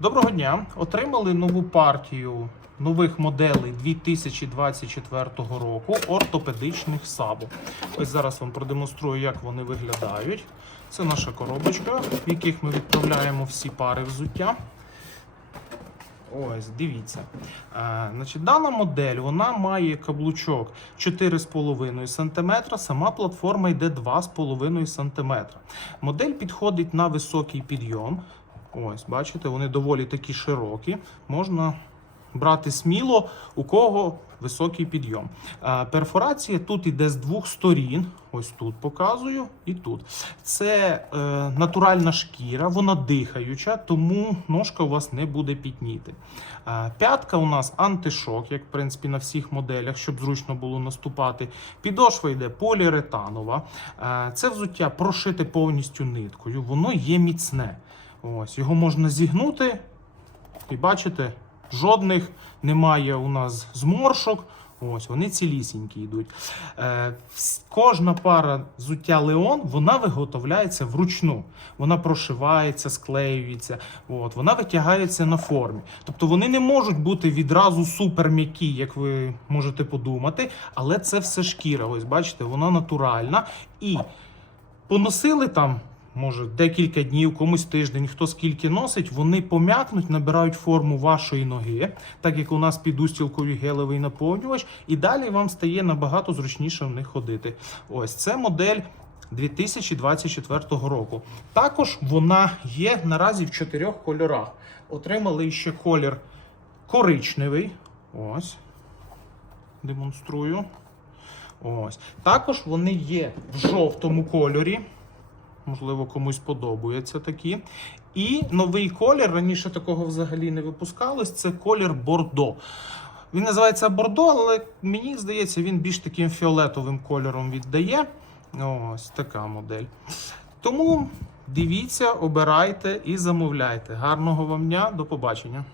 Доброго дня! Отримали нову партію нових моделей 2024 року ортопедичних САБу. Ось зараз вам продемонструю, як вони виглядають. Це наша коробочка, в яких ми відправляємо всі пари взуття. Ось, дивіться. А, значить, дана модель вона має каблучок 4,5 см, сама платформа йде 2,5 см. Модель підходить на високий підйом. Ось, бачите, вони доволі такі широкі. Можна брати сміло, у кого високий підйом. Перфорація тут іде з двох сторін. Ось тут показую і тут. Це е, натуральна шкіра, вона дихаюча, тому ножка у вас не буде пітніти. А, п'ятка у нас антишок, як в принципі на всіх моделях, щоб зручно було наступати. Підошва йде поліуретанова. А, це взуття прошите повністю ниткою, воно є міцне. Ось, його можна зігнути і бачите, жодних немає у нас зморшок. Ось вони цілісінькі йдуть. Е, кожна пара взуття Леон вона виготовляється вручну. Вона прошивається, склеюється. От, вона витягається на формі. Тобто вони не можуть бути відразу супер м'які, як ви можете подумати, але це все шкіра. Ось бачите, вона натуральна. І поносили там. Може, декілька днів, комусь тиждень, хто скільки носить, вони пом'якнуть, набирають форму вашої ноги, так як у нас під устілкою гелевий наповнювач, і далі вам стає набагато зручніше в них ходити. Ось це модель 2024 року. Також вона є наразі в чотирьох кольорах. Отримали ще колір коричневий. Ось. Демонструю. Ось. Також вони є в жовтому кольорі. Можливо, комусь подобаються такі. І новий колір, раніше такого взагалі не випускалось, це колір Бордо. Він називається Бордо, але мені здається, він більш таким фіолетовим кольором віддає. Ось така модель. Тому дивіться, обирайте і замовляйте. Гарного вам дня, до побачення.